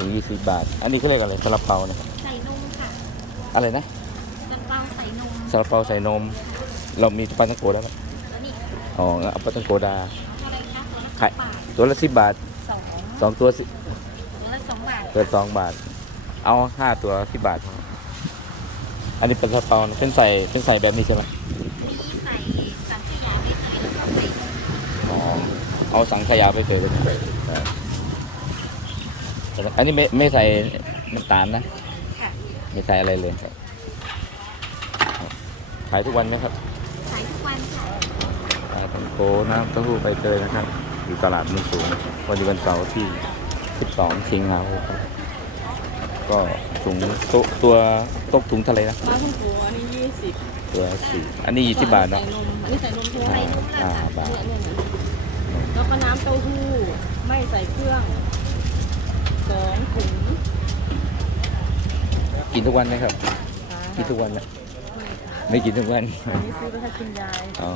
ถุงยี่สิบบาท อันนี้เขาเรียกอะไรซาลาเปานะครับใส่นมค่ะอะไรนะซาลาเปาใส่นมซาลาเปาใส่นม เรามีปลาตังโกแล้วไหมแล้วนี่อ๋องั้นเอาปลาตังโกดา ตัวอะไรคะตัวละขายสองบาทตัวละสิบบาทสองสองตัวสิตัวละสองบาทเกินสองบาท เอาห้าตัวสิบบาทพออันนี้เป็นซาลาเปานะเป็นใส่เป็นใส่แบบนี้ใช่ไหมมีใส่สังขยาไปเตยแล้วก็ใส่นมอ๋อเอาสังขยาไปเตยเลยครับ อันนี้ไม่ไม่ใส่น้ำตาลนะค่ะไม่ใส่อะไรเลยครับขายทุกวันไหมครับ ขายทุกวันค่ะปลาตังโกน้ำเต้าหู้ใบเตยนะครับ อยู่ตลาดมุนสูงนะครับวันนี้วันเสาร์ที่ 12 สิงหาคมครับก็ถุงโต๊ะตัวตกถุงเทะเลนะปลาท่องโกอันนี้ยี่สิบตัวสี่อันนี้20บาทเนาะใส่นมอันนี้ใส่นมใช่ไหมใส่นมอ่าละค่ะบาทเนี่ยเนี่ยเนี่ยแล้วก็น้ำเต้าหู้ไม่ใส่เครื่องสองถุง กินทุกวันไหมครับ กินทุกวันไหมไม่กินทุกวันอันนี้ซื้อไปให้คุณยายอ๋อ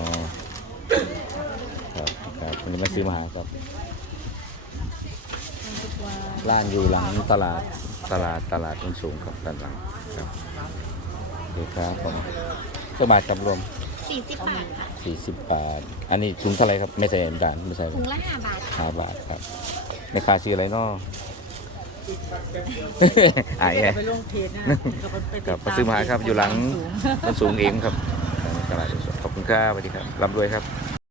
ครับครับวันนี้มาซื้อมาหาครับทุกวันร้านอยู่หลังตลาดตลาดตลาดมุนสูงครับด้านหลังครับโอเคครับผมสบาทกับรวมสี่สิบบาทค่ะ40บาท อันนี้ถุงเท่าไหรครับ ไม่ใส่น้ำตาลไม่ใส่ถุงละห้าบาทห้าบาทครับไม่ค่าชื่ออะไรเนาะ อ่าเดี๋แย่ยวไปลงเพจนะกับไปติดครับตามมาซื้อมาครับอยู่หลังสูงมันสูงเองครับตลาดสดขอบคุณครับสวัสดีครับร่ำรวยครับ